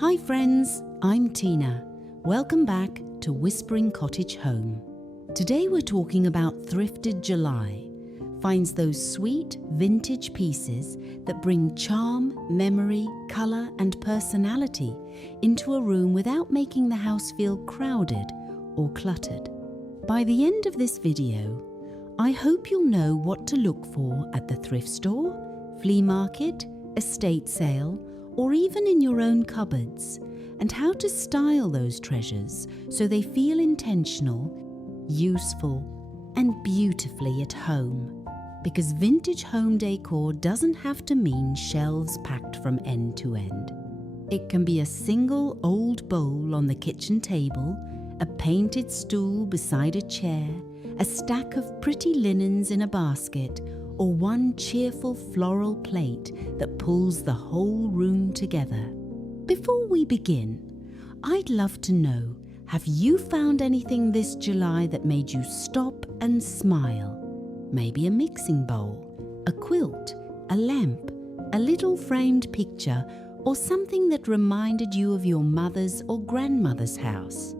Hi friends, I'm Tina. Welcome back to Whispering Cottage Home. Today we're talking about Thrifted July. Finds those sweet vintage pieces that bring charm, memory, colour and personality into a room without making the house feel crowded or cluttered. By the end of this video, I hope you'll know what to look for at the thrift store, flea market, estate sale, or even in your own cupboards, and how to style those treasures so they feel intentional, useful, and beautifully at home. Because vintage home decor doesn't have to mean shelves packed from end to end. It can be a single old bowl on the kitchen table, a painted stool beside a chair, a stack of pretty linens in a basket, or one cheerful floral plate that pulls the whole room together. Before we begin, I'd love to know, have you found anything this July that made you stop and smile? Maybe a mixing bowl, a quilt, a lamp, a little framed picture, or something that reminded you of your mother's or grandmother's house.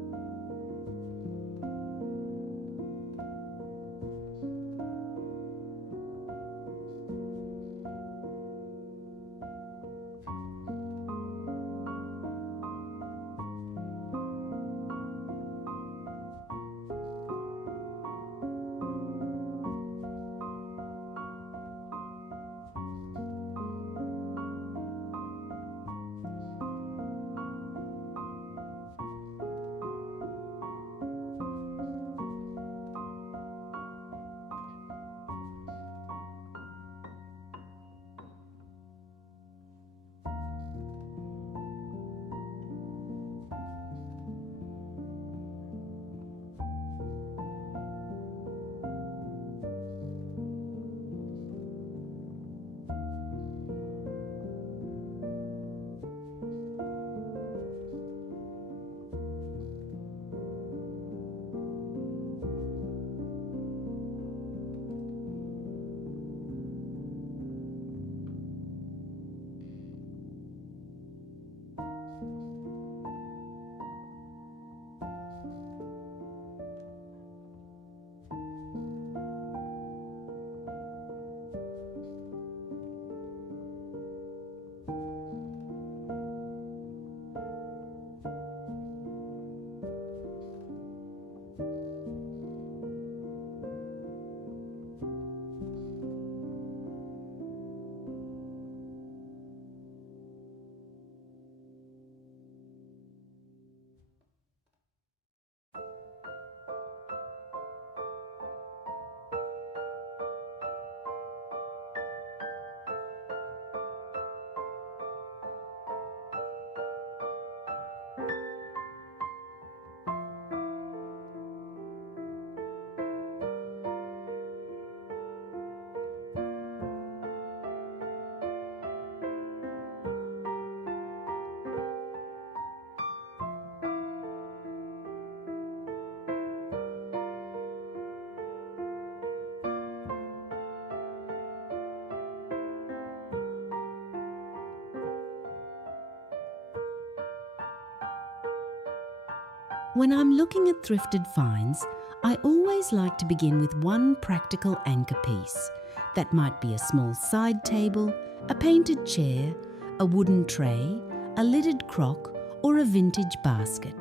When I'm looking at thrifted finds, I always like to begin with one practical anchor piece. That might be a small side table, a painted chair, a wooden tray, a lidded crock, or a vintage basket.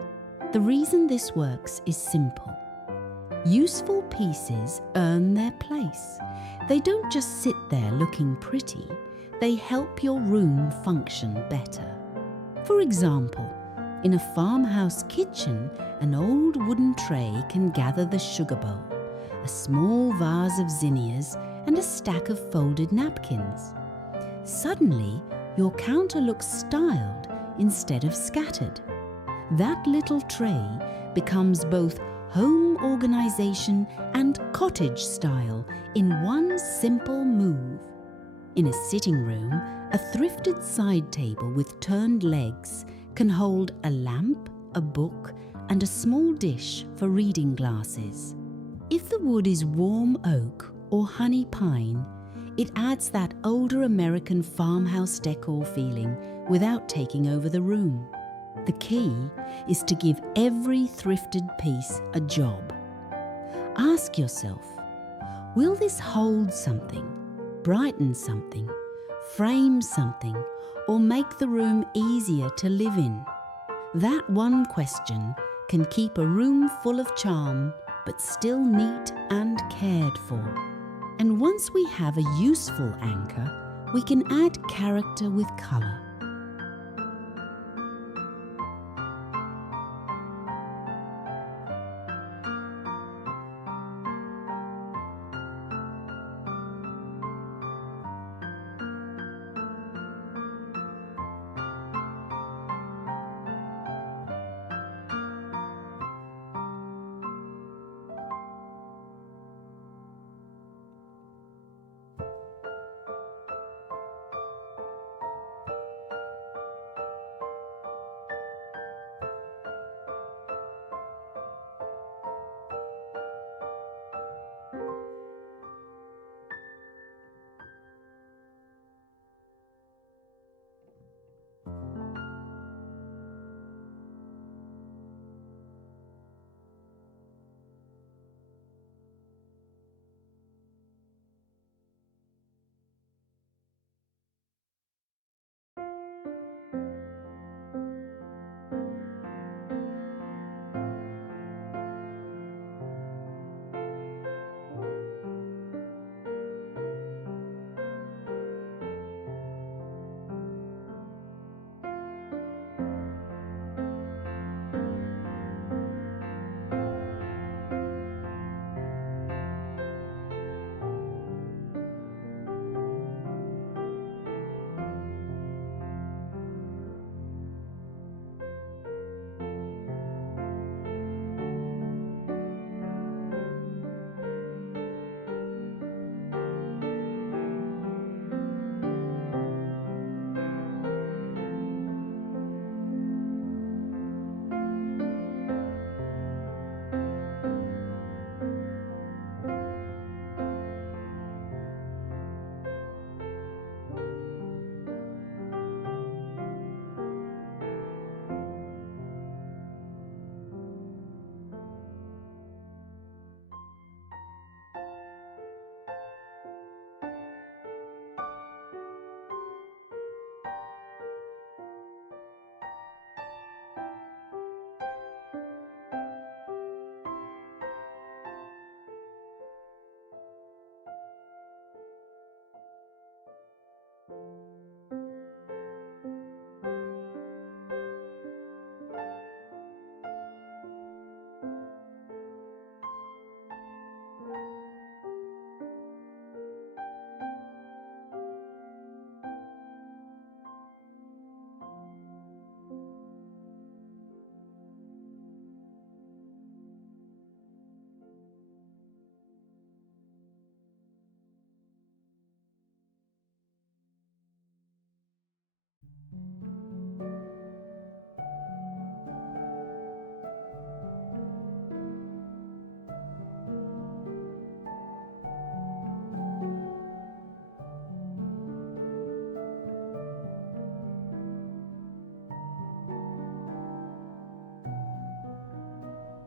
The reason this works is simple. Useful pieces earn their place. They don't just sit there looking pretty, they help your room function better. For example, in a farmhouse kitchen, an old wooden tray can gather the sugar bowl, a small vase of zinnias, and a stack of folded napkins. Suddenly, your counter looks styled instead of scattered. That little tray becomes both home organization and cottage style in one simple move. In a sitting room, a thrifted side table with turned legs can hold a lamp, a book, and a small dish for reading glasses. If the wood is warm oak or honey pine, it adds that older American farmhouse decor feeling without taking over the room. The key is to give every thrifted piece a job. Ask yourself, will this hold something, brighten something, frame something, or make the room easier to live in? That one question can keep a room full of charm, but still neat and cared for. And once we have a useful anchor, we can add character with colour.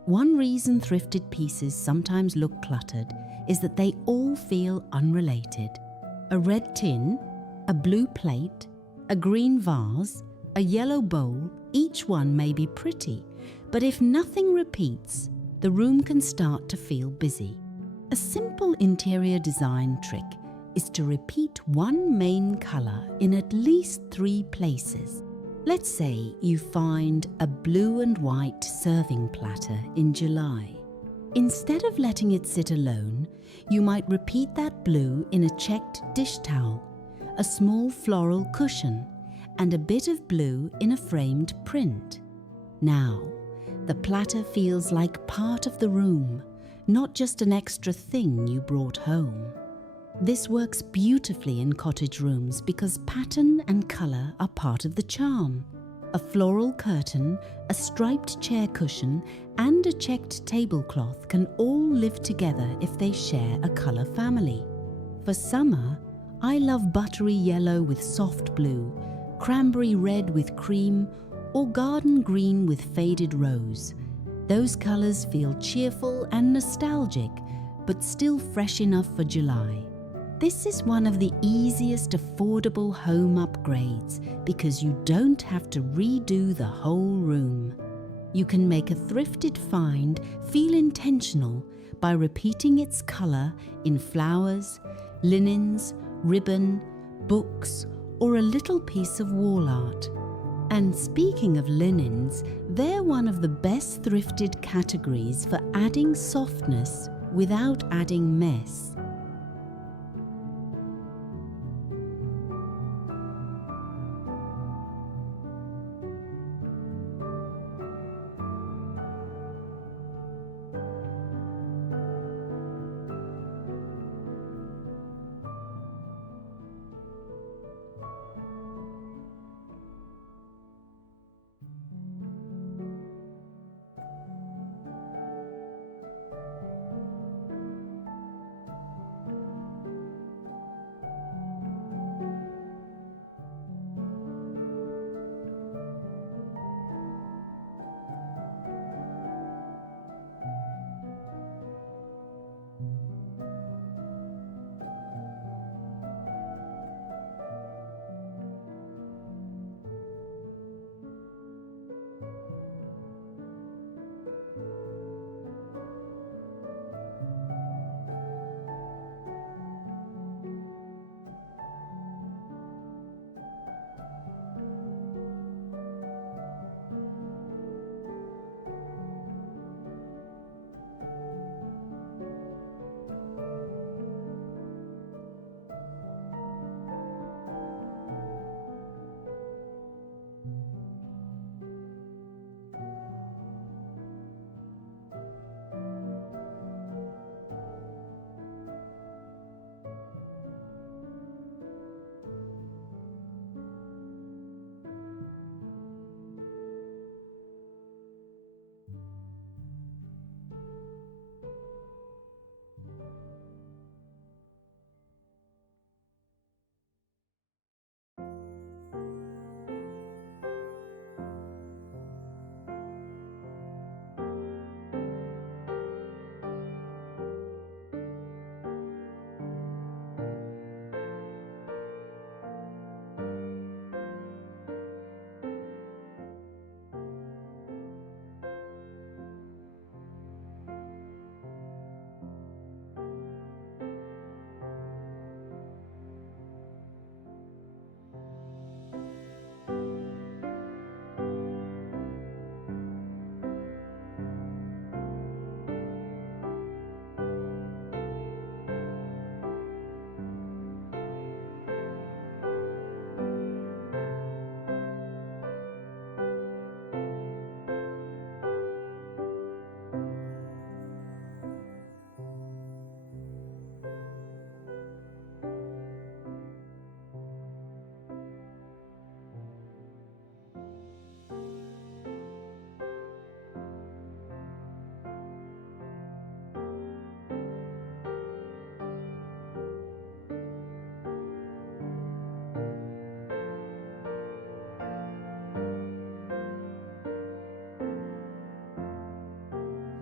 One reason thrifted pieces sometimes look cluttered is that they all feel unrelated. A red tin, a blue plate, a green vase, a yellow bowl, each one may be pretty, but if nothing repeats, the room can start to feel busy. A simple interior design trick is to repeat one main colour in at least 3 places. Let's say you find a blue and white serving platter in July. Instead of letting it sit alone, you might repeat that blue in a checked dish towel, a small floral cushion, and a bit of blue in a framed print. Now, the platter feels like part of the room, not just an extra thing you brought home. This works beautifully in cottage rooms because pattern and colour are part of the charm. A floral curtain, a striped chair cushion, and a checked tablecloth can all live together if they share a colour family. For summer, I love buttery yellow with soft blue, cranberry red with cream, or garden green with faded rose. Those colours feel cheerful and nostalgic, but still fresh enough for July. This is one of the easiest affordable home upgrades because you don't have to redo the whole room. You can make a thrifted find feel intentional by repeating its colour in flowers, linens, ribbon, books, or a little piece of wall art. And speaking of linens, they're one of the best thrifted categories for adding softness without adding mess.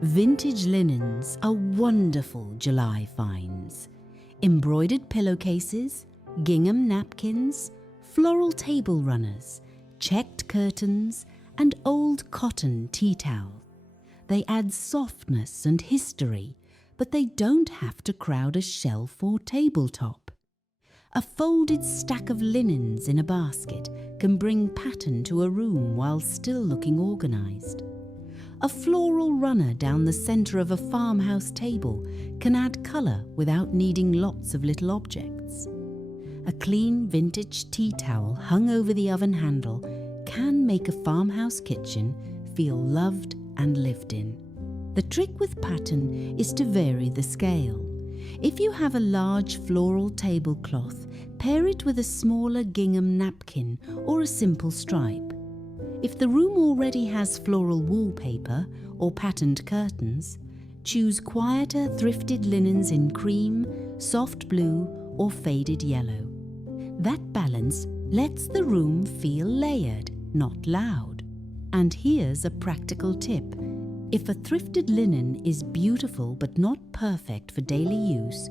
Vintage linens are wonderful July finds. Embroidered pillowcases, gingham napkins, floral table runners, checked curtains, and old cotton tea towels. They add softness and history, but they don't have to crowd a shelf or tabletop. A folded stack of linens in a basket can bring pattern to a room while still looking organized. A floral runner down the center of a farmhouse table can add color without needing lots of little objects. A clean vintage tea towel hung over the oven handle can make a farmhouse kitchen feel loved and lived in. The trick with pattern is to vary the scale. If you have a large floral tablecloth, pair it with a smaller gingham napkin or a simple stripe. If the room already has floral wallpaper or patterned curtains, choose quieter thrifted linens in cream, soft blue, or faded yellow. That balance lets the room feel layered, not loud. And here's a practical tip. If a thrifted linen is beautiful but not perfect for daily use,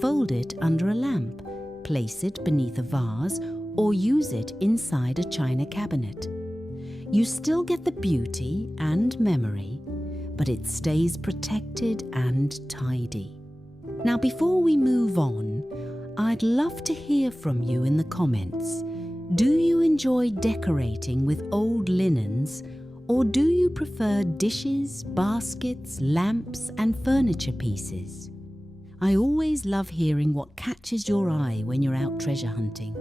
fold it under a lamp, place it beneath a vase, or use it inside a china cabinet. You still get the beauty and memory, but it stays protected and tidy. Now, before we move on, I'd love to hear from you in the comments. Do you enjoy decorating with old linens, or do you prefer dishes, baskets, lamps, and furniture pieces? I always love hearing what catches your eye when you're out treasure hunting.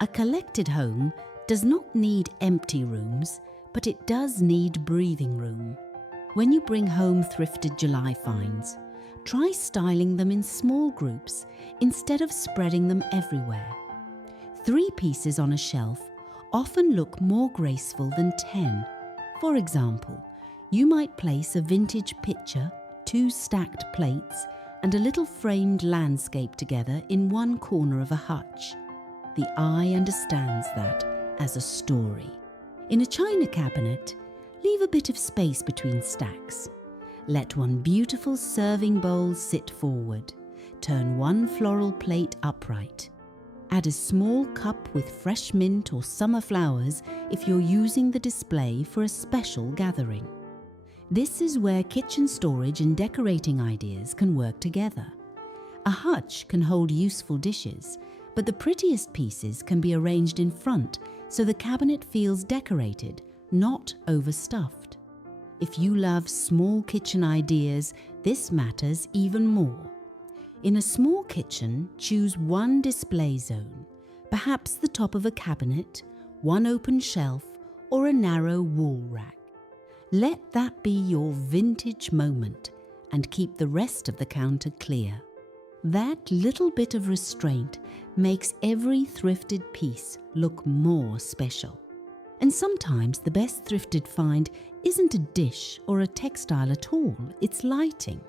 A collected home does not need empty rooms, but it does need breathing room. When you bring home thrifted July finds, try styling them in small groups instead of spreading them everywhere. 3 pieces on a shelf often look more graceful than 10. For example, you might place a vintage pitcher, 2 stacked plates, and a little framed landscape together in one corner of a hutch. The eye understands that as a story. In a china cabinet, leave a bit of space between stacks. Let one beautiful serving bowl sit forward. Turn one floral plate upright. Add a small cup with fresh mint or summer flowers if you're using the display for a special gathering. This is where kitchen storage and decorating ideas can work together. A hutch can hold useful dishes, but the prettiest pieces can be arranged in front so the cabinet feels decorated, not overstuffed. If you love small kitchen ideas, this matters even more. In a small kitchen, choose one display zone, perhaps the top of a cabinet, one open shelf, or a narrow wall rack. Let that be your vintage moment and keep the rest of the counter clear. That little bit of restraint makes every thrifted piece look more special. And sometimes the best thrifted find isn't a dish or a textile at all, it's lighting.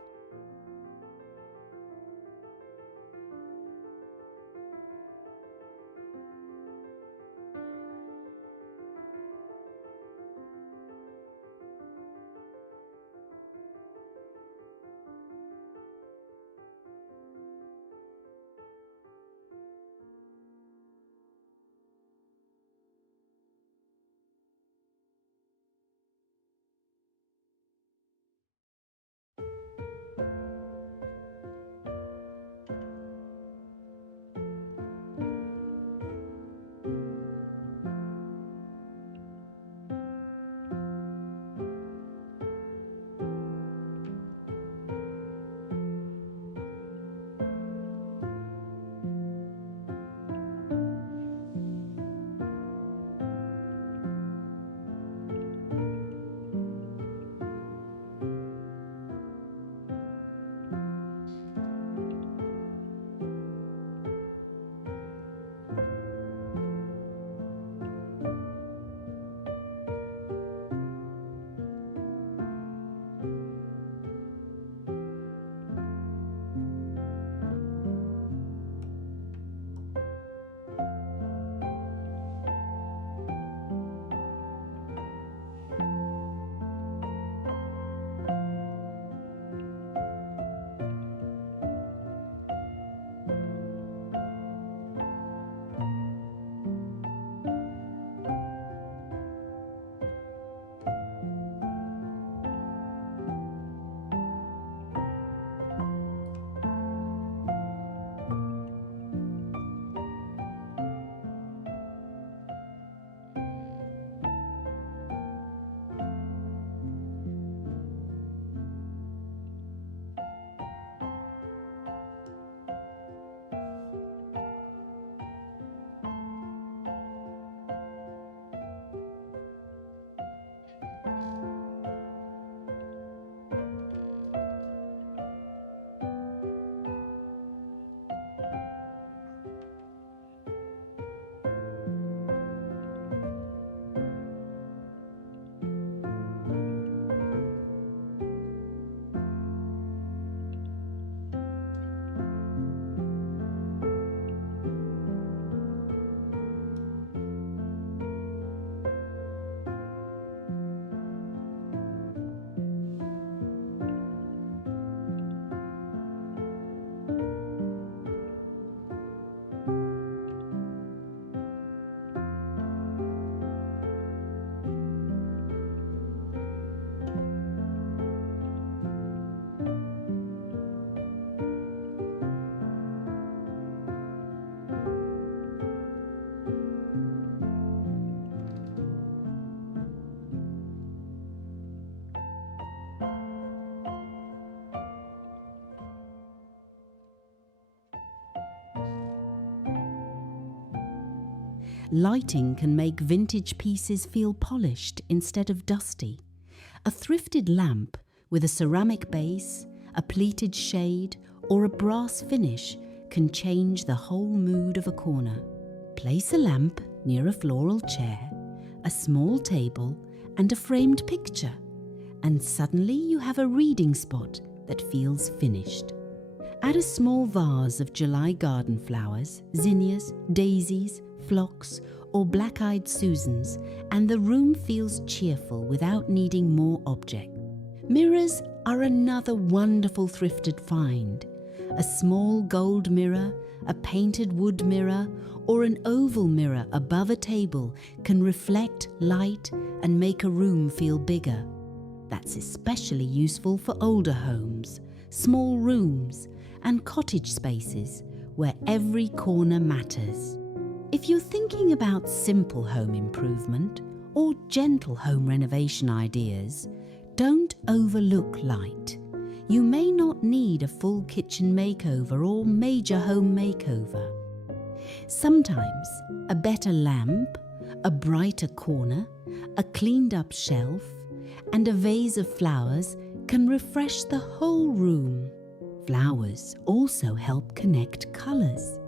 Lighting can make vintage pieces feel polished instead of dusty. A thrifted lamp with a ceramic base, a pleated shade, or a brass finish can change the whole mood of a corner. Place a lamp near a floral chair, a small table, and a framed picture, and suddenly you have a reading spot that feels finished. Add a small vase of July garden flowers, zinnias, daisies, phlox, or black-eyed Susans, and the room feels cheerful without needing more objects. Mirrors are another wonderful thrifted find. A small gold mirror, a painted wood mirror, or an oval mirror above a table can reflect light and make a room feel bigger. That's especially useful for older homes, small rooms, and cottage spaces where every corner matters. If you're thinking about simple home improvement or gentle home renovation ideas, don't overlook light. You may not need a full kitchen makeover or major home makeover. Sometimes a better lamp, a brighter corner, a cleaned up shelf, and a vase of flowers can refresh the whole room. Flowers also help connect colours.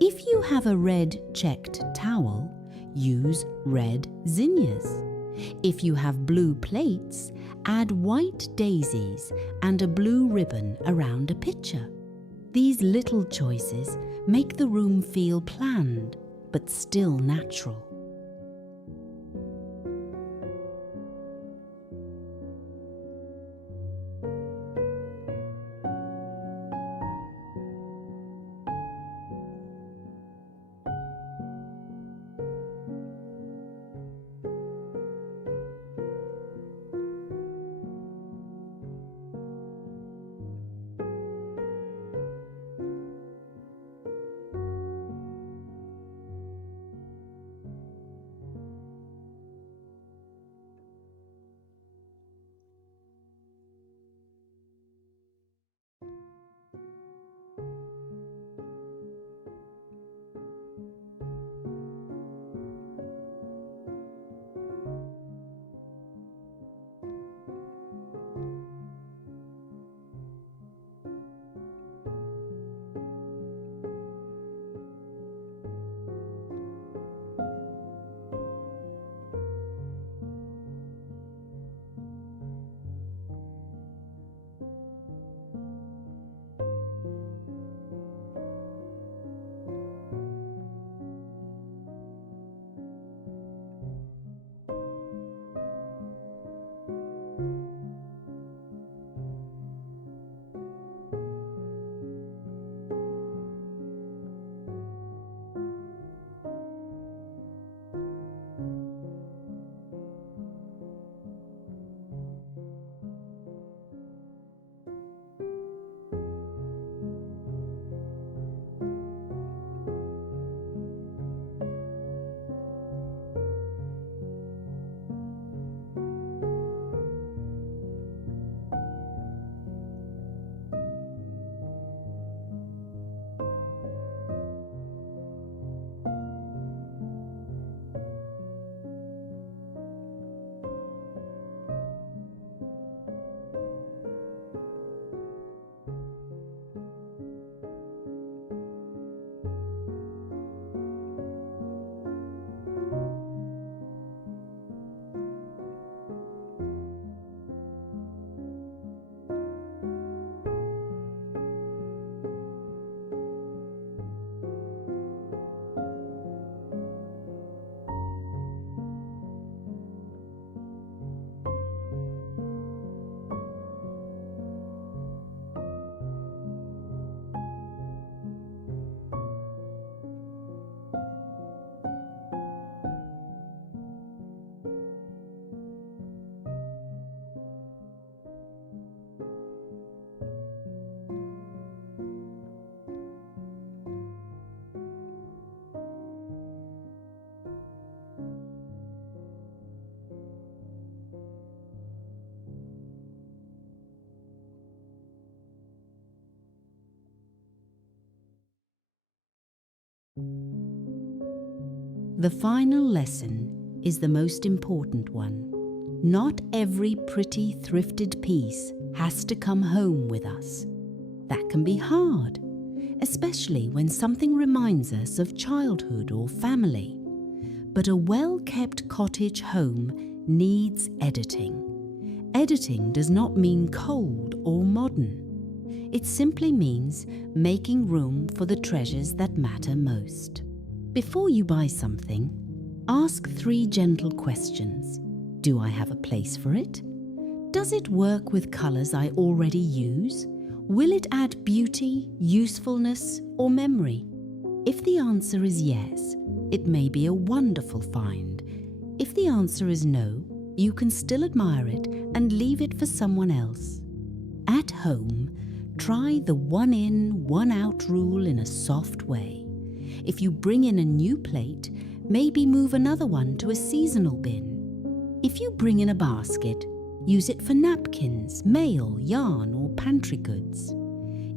If you have a red checked towel, use red zinnias. If you have blue plates, add white daisies and a blue ribbon around a picture. These little choices make the room feel planned, but still natural. The final lesson is the most important one. Not every pretty thrifted piece has to come home with us. That can be hard, especially when something reminds us of childhood or family. But a well-kept cottage home needs editing. Editing does not mean cold or modern. It simply means making room for the treasures that matter most. Before you buy something, ask 3 gentle questions. Do I have a place for it? Does it work with colours I already use? Will it add beauty, usefulness, or memory? If the answer is yes, it may be a wonderful find. If the answer is no, you can still admire it and leave it for someone else. At home, try the one in, one out rule in a soft way. If you bring in a new plate, maybe move another one to a seasonal bin. If you bring in a basket, Use it for napkins, mail, yarn, or pantry goods.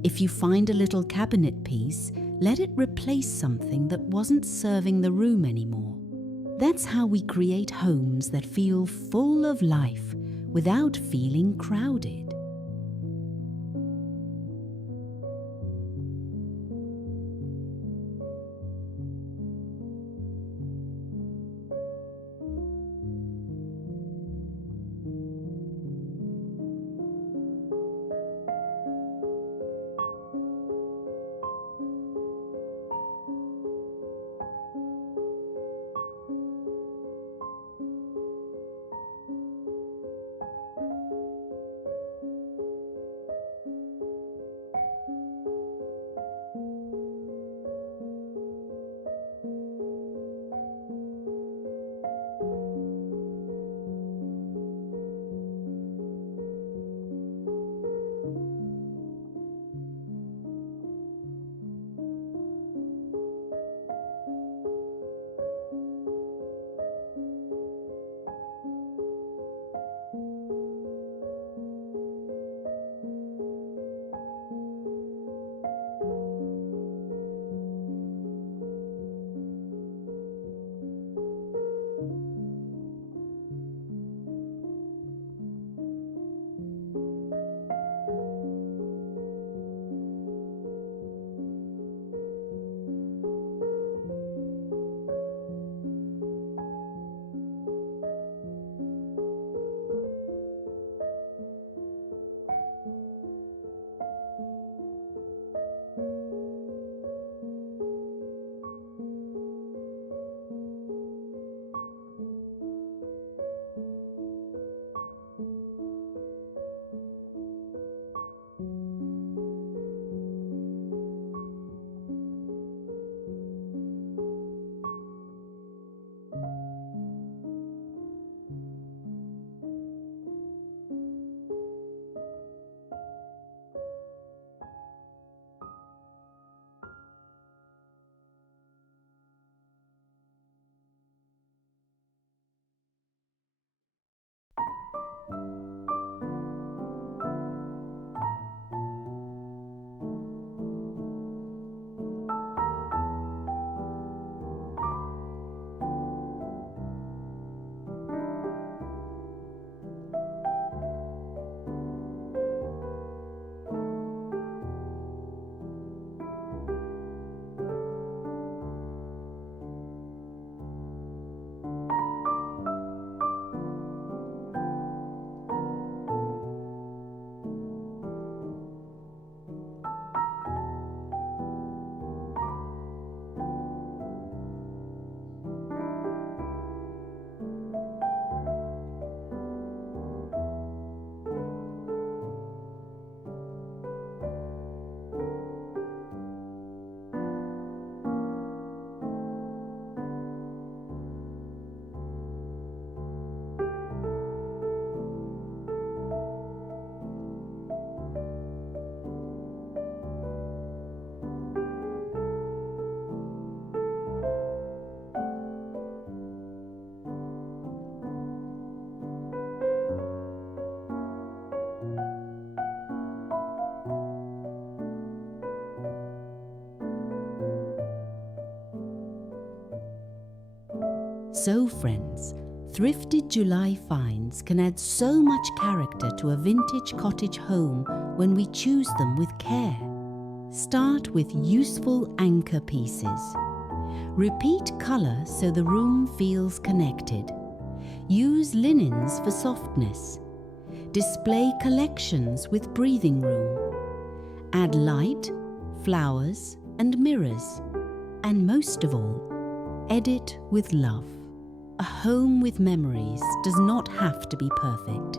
If you find a little cabinet piece, let it replace something that wasn't serving the room anymore. That's how we create homes that feel full of life without feeling crowded. So friends, thrifted July finds can add so much character to a vintage cottage home when we choose them with care. Start with useful anchor pieces. Repeat colour so the room feels connected. Use linens for softness. Display collections with breathing room. Add light, flowers, and mirrors. And most of all, edit with love. A home with memories does not have to be perfect,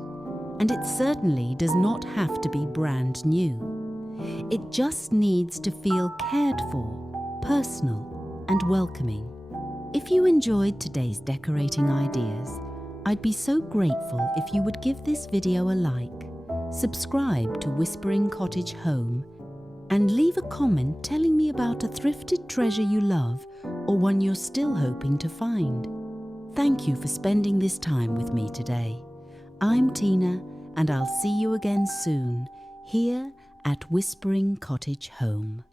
and it certainly does not have to be brand new. It just needs to feel cared for, personal, and welcoming. If you enjoyed today's decorating ideas, I'd be so grateful if you would give this video a like, subscribe to Whispering Cottage Home, and leave a comment telling me about a thrifted treasure you love or one you're still hoping to find. Thank you for spending this time with me today. I'm Tina, and I'll see you again soon here at Whispering Cottage Home.